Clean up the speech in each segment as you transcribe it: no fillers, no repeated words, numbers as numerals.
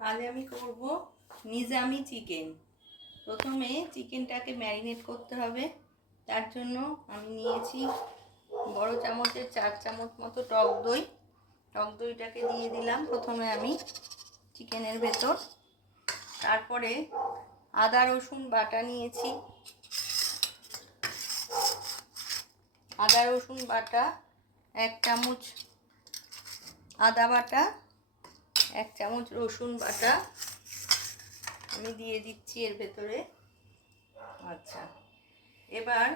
আজ আমি করব নিজামি চিকেন। প্রথমে চিকেনটাকে ম্যারিনেট করতে হবে। তার জন্য আমি নিয়েছি বড় চামচের 4 চামচ মতো টক দই। টক দইটাকে দিয়ে দিলাম প্রথমে আমি চিকেনের ভেতর। তারপরে আদা রসুন বাটা নিয়েছি, আদা রসুন বাটা 1 চামচ, আদা বাটা 1 চামচ, রসুন বাটা আমি দিয়ে দিচ্ছি এর ভেতরে। আচ্ছা, এবার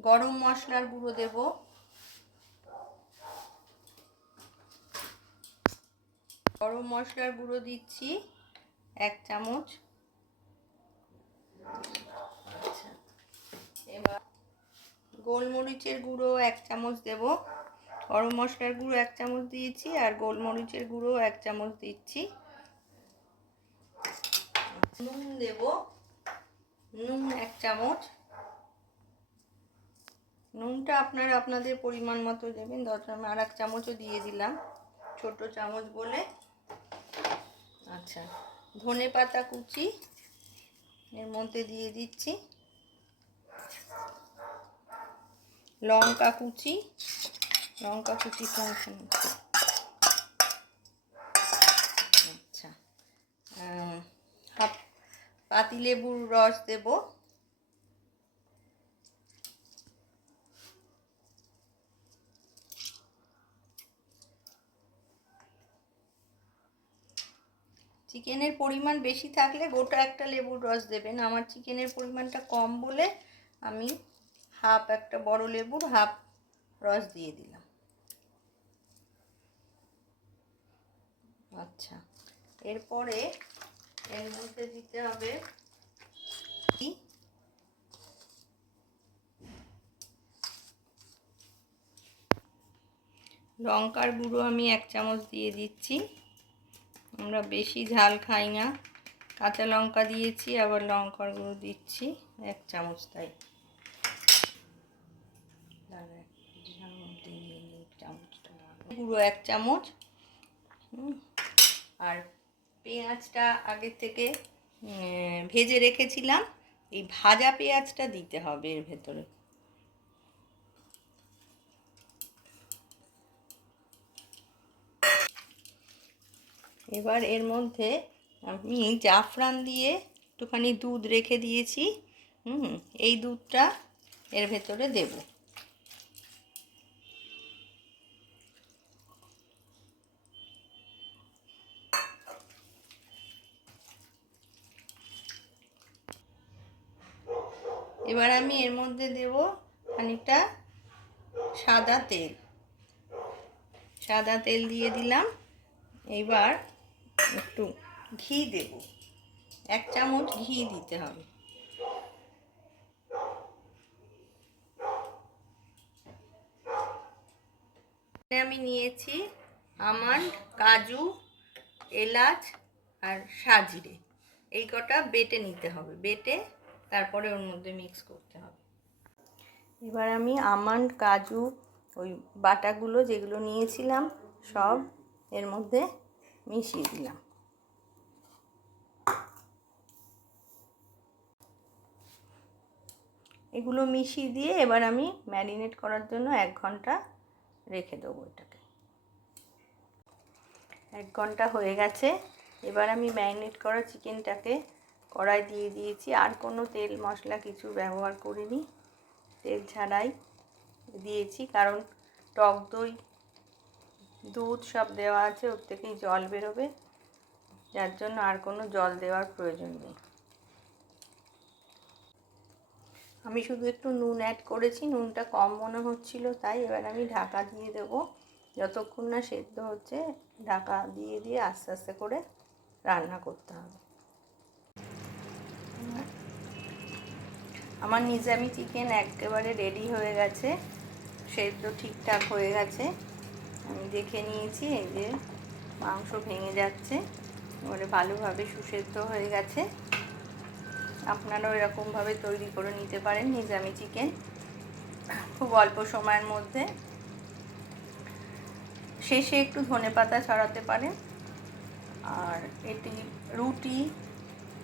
গরম মশলার গুঁড়ো দেব, গরম মশলার গুঁড়ো দিচ্ছি 1 চামচ। আচ্ছা, এবার গোলমরিচের গুঁড়ো 1 চামচ দেব। গরম মশলার গুঁড়ো 1 চামচ দিয়েছি আর গোলমরিচের গুঁড়ো 1 চামচ দিচ্ছি। নুন দেব, নুন 1 চামচ। নুনটা আপনারা আপনাদের পরিমাণ মতো দেবেন। দরকার আমি আর 1 চামচও দিয়ে দিলাম, ছোট চামচ বলে। আচ্ছা, ধনে পাতা কুচি এর মধ্যে দিয়ে দিচ্ছি, লঙ্কা কুচি, লঙ্কা কুচি খাওয়াছেন। আচ্ছা, হাফ পাতিলেবুর রস দেব, চিকেনের পরিমাণ বেশি থাকলে গোটা একটা লেবুর রস দেবেন। আমার চিকেনের পরিমাণটা কম বলে আমি হাফ একটা বড় লেবুর হাফ রস দিয়ে দিলাম। আচ্ছা, এরপরে এর মধ্যে দিতে হবে লঙ্কার গুঁড়ো, আমি 1 চামচ দিয়ে দিচ্ছি। আমরা বেশি ঝাল খাই না, কাঁচা লঙ্কা দিয়েছি আবার লঙ্কার গুঁড়ো দিচ্ছি 1 চামচ, তাই গুঁড়ো 1 চামচ। আর পেঁয়াজটা আগে থেকে ভেজে রেখেছিলাম, এই ভাজা পেঁয়াজটা দিতে হবে এর ভেতরে। এবার এর মধ্যে আমি জাফরান দিয়ে একটুখানি দুধ রেখে দিয়েছি, এই দুধটা এর ভেতরে দেব। এবার আমি এর মধ্যে দেব খানিকটা সাদা তেল, সাদা তেল দিয়ে দিলাম। এবার একটু ঘি দেব, 1 চামচ ঘি দিতে হবে। আমি নিয়েছি আমন্ড, কাজু, এলাচ আর সাজিরে, এই কটা বেটে নিতে হবে, বেটে তারপরে ওর মধ্যে মিক্স করতে হবে। এবার আমি আমন্ড, কাজু, ওই বাটাগুলো যেগুলো নিয়েছিলাম সব এর মধ্যে মিশিয়ে দিলাম। এগুলো মিশিয়ে দিয়ে এবার আমি ম্যারিনেট করার জন্য 1 ঘন্টা রেখে দেবো এটাকে। 1 ঘন্টা হয়ে গেছে। এবার আমি ম্যারিনেট করা চিকেনটাকে কড়াই দিয়ে দিয়েছি, আর কোনো তেল মশলা কিছু ব্যবহার করিনি, তেল ছাড়াই দিয়েছি, কারণ টক দই, দুধ সব দেওয়া আছে, ওর থেকেই জল বেরোবে, যার জন্য আর কোনো জল দেওয়ার প্রয়োজন নেই। আমি শুধু একটু নুন অ্যাড করেছি, নুনটা কম মনে হচ্ছিল, তাই এবার আমি ঢাকা দিয়ে দেবো। যতক্ষণ না সেদ্ধ হচ্ছে ঢাকা দিয়ে দিয়ে আস্তে আস্তে করে রান্না করতে হবে। আমার নিজামি চিকেন একেবারে রেডি হয়ে গেছে, সেদ্ধ ঠিকঠাক হয়ে গেছে, আমি দেখে নিয়েছি। এই যে মাংস ভেঙে যাচ্ছে, এবারে ভালোভাবে সুসেদ্ধ হয়ে গেছে। আপনারাও এরকমভাবে তৈরি করে নিতে পারেন নিজামি চিকেন, খুব অল্প সময়ের মধ্যে। শেষে একটু ধনেপাতা ছড়াতে পারেন, আর এটি রুটি,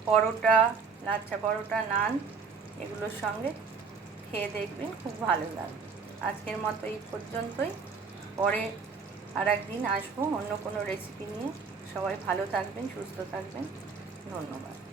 পরোটা, লাচ্ছা পরোটা, নান এগুলোর সঙ্গে খেয়ে দেখবেন, খুব ভালো লাগবে। আজকের মতো এই পর্যন্তই। পরে আর একদিন আসবো অন্য কোনো রেসিপি নিয়ে। সবাই ভালো থাকবেন, সুস্থ থাকবেন। ধন্যবাদ।